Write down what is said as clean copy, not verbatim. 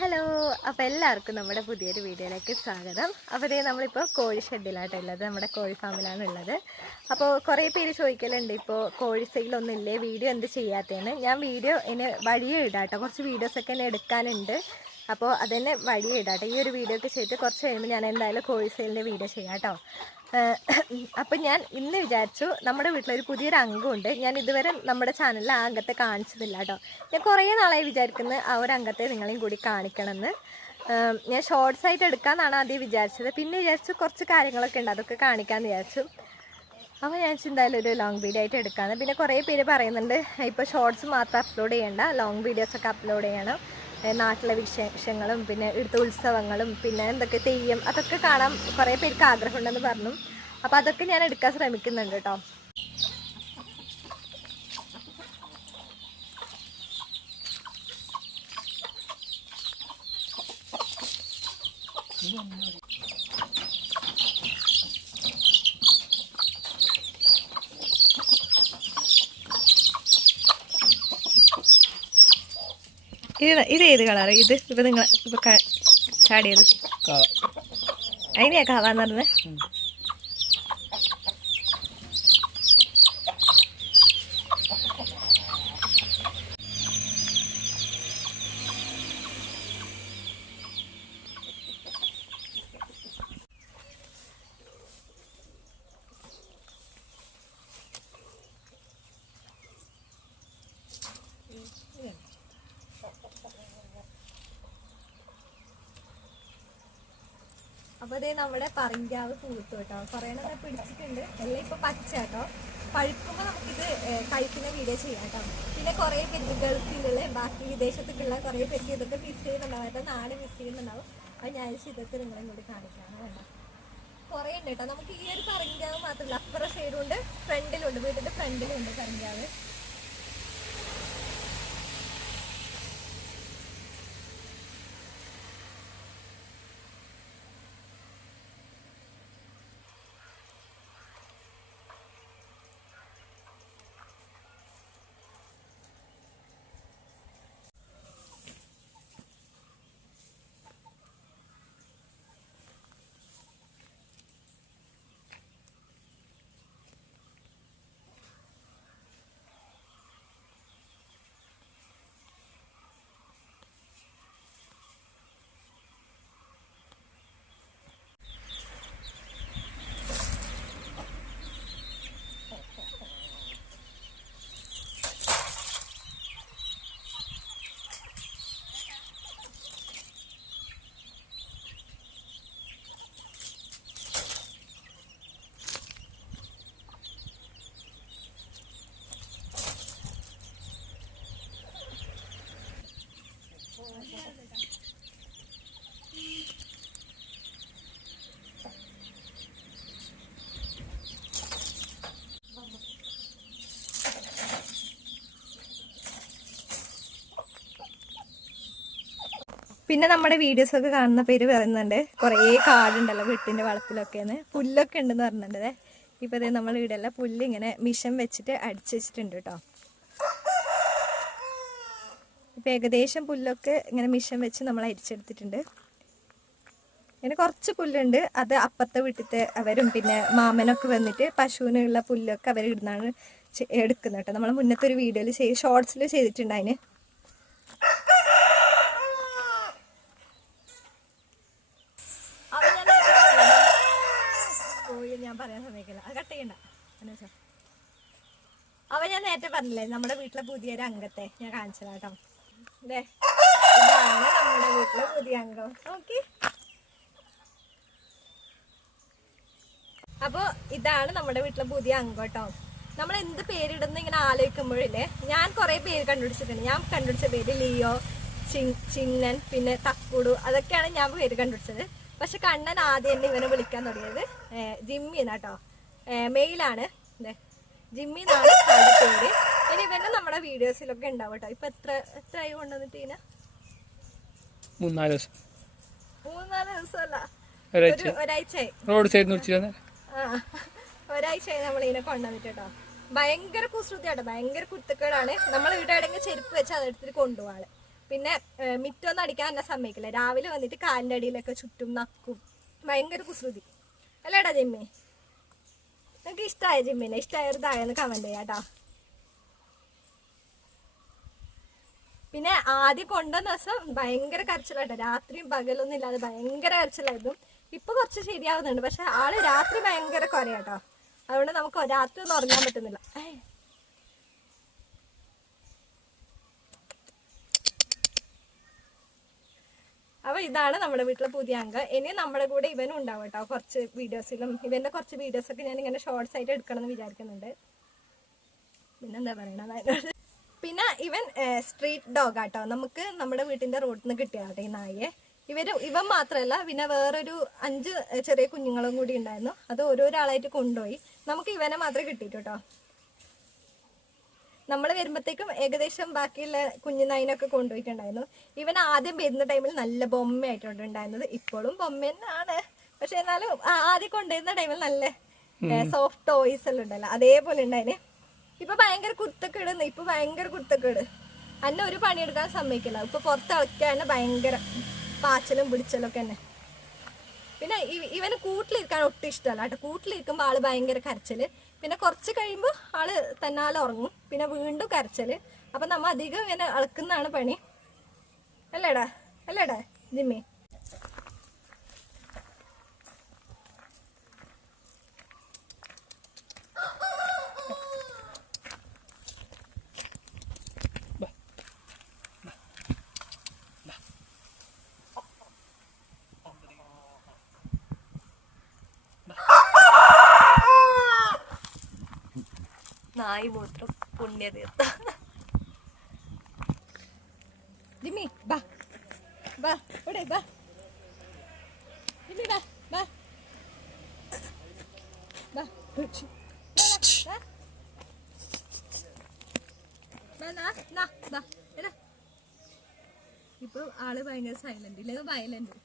Hello, അപ്പോൾ എല്ലാവർക്കും നമ്മുടെ പുതിയൊരു വീഡിയോയിലേക്ക് സ്വാഗതം. അപ്പോൾ ഇതേ നമ്മളിപ്പോൾ കോഴി ഷെഡിലായിട്ട് ഉള്ളത്, നമ്മുടെ കോഴി ഫാമിലാണ് ഉള്ളത്. അപ്പോൾ കുറേ പേര് ചോദിക്കലുണ്ട്, ഇപ്പോൾ കോഴി സെയിലൊന്നും ഇല്ലേ, വീഡിയോ എന്ത് ചെയ്യാത്തതെന്ന്. ഞാൻ വീഡിയോ ഇനി വഴിയെ ഇടാട്ടോ, കുറച്ച് വീഡിയോസൊക്കെ എന്നെ എടുക്കാനുണ്ട്. അപ്പോൾ അതെന്നെ വഴിയെ ഇടാട്ടോ. ഈ ഒരു വീഡിയോ ഒക്കെ ചെയ്തിട്ട് കുറച്ച് കഴിയുമ്പോൾ ഞാൻ എന്തായാലും കോഴി സെയിലിൻ്റെ വീഡിയോ ചെയ്യാം കേട്ടോ. അപ്പം ഞാൻ ഇന്ന് വിചാരിച്ചു, നമ്മുടെ വീട്ടിലൊരു പുതിയൊരു അംഗമുണ്ട്. ഞാൻ ഇതുവരെ നമ്മുടെ ചാനലിൽ ആ അംഗത്തെ കാണിച്ചതില്ല കേട്ടോ. ഞാൻ കുറേ നാളായി വിചാരിക്കുന്നത് ആ ഒരു അംഗത്തെ നിങ്ങളെയും കൂടി കാണിക്കണമെന്ന്. ഞാൻ ഷോർട്സ് ആയിട്ട് എടുക്കാമെന്നാണ് ആദ്യം വിചാരിച്ചത്. പിന്നെ വിചാരിച്ചു കുറച്ച് കാര്യങ്ങളൊക്കെ ഉണ്ട്, അതൊക്കെ കാണിക്കാമെന്ന് വിചാരിച്ചു. അപ്പോൾ ഞാൻ എന്തായാലും ഒരു ലോങ് വീഡിയോ ആയിട്ട് എടുക്കാമെന്ന്. പിന്നെ കുറേ പേര് പറയുന്നുണ്ട്, ഇപ്പോൾ ഷോർട്സ് മാത്രം അപ്ലോഡ് ചെയ്യേണ്ട, ലോങ് വീഡിയോസൊക്കെ അപ്ലോഡ് ചെയ്യണം. നാട്ടിലെ വിശേഷങ്ങളും പിന്നെ ഇവിടുത്തെ ഉത്സവങ്ങളും പിന്നെ എന്തൊക്കെ തെയ്യം അതൊക്കെ കാണാൻ കുറേ പേർക്ക് ആഗ്രഹമുണ്ടെന്ന് പറഞ്ഞു. അപ്പോൾ അതൊക്കെ ഞാൻ എടുക്കാൻ ശ്രമിക്കുന്നുണ്ട് കേട്ടോ. ഇത് ഏത് കളറ്? ഇപ്പൊ നിങ്ങൾ ഇപ്പൊ ചാടിയത് അതിനെയാ കാവാന്ന് പറഞ്ഞത്. അപ്പോൾ അതേ നമ്മുടെ പറങ്കാവ് പൂത്തു കേട്ടോ. കുറേണൊക്കെ പിടിച്ചിട്ടുണ്ട്. എല്ലാം ഇപ്പോൾ പച്ച കേട്ടോ. പഴുക്കുമ്പോൾ നമുക്കിത് കഴിക്കുന്ന വീഡിയോ ചെയ്യാം കേട്ടോ. പിന്നെ കുറേ പേർക്ക് ഗൾഫിലുള്ള ബാക്കി വിദേശത്തേക്കുള്ള കുറേ പേർക്ക് ഇതൊക്കെ മിസ് ചെയ്യുന്നുണ്ടാവും, അവരുടെ നാട് മിസ് ചെയ്യുന്നുണ്ടാവും. അത് ഞാൻ ഇതൊക്കെ നിങ്ങളെയും കൂടി കാണിക്കാണ് വേണ്ട. കുറേ ഉണ്ട് കേട്ടോ. നമുക്ക് ഈ ഒരു പറങ്കാവ് മാത്രമല്ല, അപ്പുറം സൈഡും ഉണ്ട്, ഫ്രണ്ടിലുണ്ട്, വീട്ടിൻ്റെ ഫ്രണ്ടിലുണ്ട് പറങ്കാവ്. പിന്നെ നമ്മുടെ വീഡിയോസൊക്കെ കാണുന്ന പേര് പറയുന്നുണ്ട്, കുറേ കാടുണ്ടല്ലോ വീട്ടിൻ്റെ വളത്തിലൊക്കെയെന്ന്, പുല്ലൊക്കെ ഉണ്ടെന്ന് പറഞ്ഞിട്ടുണ്ട്. ഇപ്പോൾ ഇതേ നമ്മൾ വീടെല്ലാം പുല്ല് ഇങ്ങനെ മിഷൻ വെച്ചിട്ട് അടിച്ച് വെച്ചിട്ടുണ്ട് കേട്ടോ. ഇപ്പം ഏകദേശം പുല്ലൊക്കെ ഇങ്ങനെ മിഷൻ വെച്ച് നമ്മൾ അരിച്ചെടുത്തിട്ടുണ്ട്. ഇങ്ങനെ കുറച്ച് പുല്ലുണ്ട്, അത് അപ്പുറത്തെ വീട്ടിലത്തെ അവരും പിന്നെ മാമനൊക്കെ വന്നിട്ട് പശുവിനുള്ള പുല്ലൊക്കെ അവർ ഇടുന്നാണ് എടുക്കുന്നത് കേട്ടോ. നമ്മൾ മുന്നത്തെ ഒരു വീഡിയോയിൽ ഷോർട്സിൽ ചെയ്തിട്ടുണ്ട് അതിന്. ഞാൻ പറയാൻ സമയക്കില്ല, അത് കട്ട് ചെയ്യണ്ട. അവ ഞാൻ നേരത്തെ പറഞ്ഞില്ലേ, നമ്മുടെ വീട്ടിലെ പുതിയൊരു അംഗത്തെ ഞാൻ കാണിച്ചതാ കേട്ടോ. അതെ, ഇതാണ് നമ്മുടെ വീട്ടിലെ പുതിയ അംഗം. ഓക്കെ, അപ്പൊ ഇതാണ് നമ്മുടെ വീട്ടിലെ പുതിയ അംഗം കേട്ടോ. നമ്മൾ എന്ത് പേരിടുന്ന ഇങ്ങനെ ആലോചിക്കുമ്പോഴില്ലേ, ഞാൻ കുറെ പേര് കണ്ടുപിടിച്ചിട്ടുണ്ട്. ഞാൻ കണ്ടുപിടിച്ച പേര് ലിയോ, ചിന്നൻ, പിന്നെ തക്കുടു, അതൊക്കെയാണ് ഞാൻ പേര് കണ്ടുപിടിച്ചത്. പക്ഷെ കണ്ണൻ ആദ്യം തന്നെ ഇവനെ വിളിക്കാൻ തുടങ്ങിയത് ജിമ്മി എന്നാട്ടോ. മെയിലാണ്, ജിമ്മി എന്നാണ് അവന്റെ പേര്. ഇനി ഇവനെ നമ്മുടെ വീഡിയോസിലൊക്കെ ഉണ്ടാവും കേട്ടോ. ഇപ്പൊ എത്രയായി കൊണ്ടുവന്നിട്ട് ഇതിനെ? 3-4 ദിവസം. 3-4 ദിവസമല്ല, ഒരാഴ്ചയായി. റോഡ് സൈഡ് ഒരാഴ്ചയായി നമ്മളിതിനെ കൊണ്ടുവന്നിട്ട് കേട്ടോ. ഭയങ്കര കുസൃതിയാട്ടോ, ഭയങ്കര കുരുത്തക്കേടാണ്. നമ്മൾ ഇവിടെ എവിടെയെങ്കിലും ചെരുപ്പ് വെച്ച് അതെടുത്തിട്ട് കൊണ്ടുപോകാള്. പിന്നെ മിറ്റൊന്നും അടിക്കാൻ എന്നെ സമ്മതിക്കില്ല. രാവിലെ വന്നിട്ട് കാലിൻ്റെ അടിയിലൊക്കെ ചുറ്റും നക്കും. ഭയങ്കര കുസൃതി അല്ലേടാ ജിമ്മി? നിങ്ങൾക്ക് ഇഷ്ടമായ ജിമ്മിനെ? ഇഷ്ടമായൊരു താഴെന്ന് കമന്റ് ചെയ്യാം കേട്ടോ. പിന്നെ ആദ്യം കൊണ്ടുവന്ന ദിവസം ഭയങ്കര കരച്ചിലാട്ടോ. രാത്രിയും പകലൊന്നും ഇല്ലാതെ ഭയങ്കര കരച്ചിലായിരുന്നു. ഇപ്പൊ കുറച്ച് ശരിയാവുന്നുണ്ട്. പക്ഷെ ആള് രാത്രി ഭയങ്കര കുറയാട്ടോ. അതുകൊണ്ട് നമുക്ക് രാത്രി ഒന്നും ഉറങ്ങാൻ പറ്റുന്നില്ല. അപ്പൊ ഇതാണ് നമ്മുടെ വീട്ടിലെ പുതിയ അംഗം. ഇനി നമ്മുടെ കൂടെ ഇവനും ഉണ്ടാവും കേട്ടോ. കുറച്ച് വീഡിയോസിലും ഇവന്റെ കുറച്ച് വീഡിയോസൊക്കെ ഞാൻ ഇങ്ങനെ ഷോർട്സ് ആയിട്ട് എടുക്കണം എന്ന് വിചാരിക്കുന്നുണ്ട്. പിന്നെന്താ പറയണത്, പിന്നെ ഇവൻ സ്ട്രീറ്റ് ഡോഗ് ആട്ടോ. നമുക്ക് നമ്മുടെ വീട്ടിന്റെ റോഡിൽ നിന്ന് കിട്ടിയാട്ടെ ഈ നായെ. ഇവൻ മാത്രമല്ല, പിന്നെ വേറൊരു 5 ചെറിയ കുഞ്ഞുങ്ങളും കൂടി ഉണ്ടായിരുന്നു. അത് ഓരോരാളായിട്ട് കൊണ്ടുപോയി. നമുക്ക് ഇവനെ മാത്രമേ കിട്ടിയിട്ടു കേട്ടോ. നമ്മൾ വരുമ്പോഴത്തേക്കും ഏകദേശം ബാക്കിയുള്ള കുഞ്ഞുനായിനൊക്കെ കൊണ്ടുപോയിട്ടുണ്ടായിരുന്നു. ഇവൻ ആദ്യം വരുന്ന ടൈമിൽ നല്ല ബൊമ്മയായിട്ടുണ്ട് ഉണ്ടായിരുന്നത്. ഇപ്പോഴും ബൊമ്മ തന്നെയാണ്. പക്ഷെ എന്നാലും ആദ്യം കൊണ്ടുവരുന്ന ടൈമിൽ നല്ല സോഫ്റ്റ് ടോയ്സ് എല്ലാം ഉണ്ടല്ലോ, അതേപോലെ ഉണ്ടായിന്. ഇപ്പൊ ഭയങ്കര കുരുത്തക്കേട്. ഇപ്പൊ ഭയങ്കര കുരുത്തക്കേട്. അന്നെ ഒരു പണിയെടുക്കാൻ സമ്മതിക്കില്ല. ഇപ്പൊ പുറത്ത് ഇളക്കാൻ ഭയങ്കര പാച്ചലും പിടിച്ചലും ഒക്കെ തന്നെ. പിന്നെ ഇവന് കൂട്ടിലിരിക്കാൻ ഒട്ടും ഇഷ്ടമല്ല കേട്ടോ. കൂട്ടിലിരിക്കുമ്പോൾ ആള് ഭയങ്കര കരച്ചില്. പിന്നെ കുറച്ച് കഴിയുമ്പോൾ ആള് തന്നാലെ ഉറങ്ങും. പിന്നെ വീണ്ടും കരച്ചില്. അപ്പൊ നമ്മ അധികം ഇങ്ങനെ ഇളക്കുന്നതാണ് പണി. അല്ലേടാ ജിമ്മി? നായി മൂത്രം പുണ്യതീർത്ഥ. ജിമ്മി ബാ ബാ ഇവിടെ ബാ. ജിമ്മി ബാ ബാ ബാ. ഇപ്പൊ ആള് ഭയങ്കര സൈലന്റ് ഇല്ലെങ്കിൽ വയലന്റ്.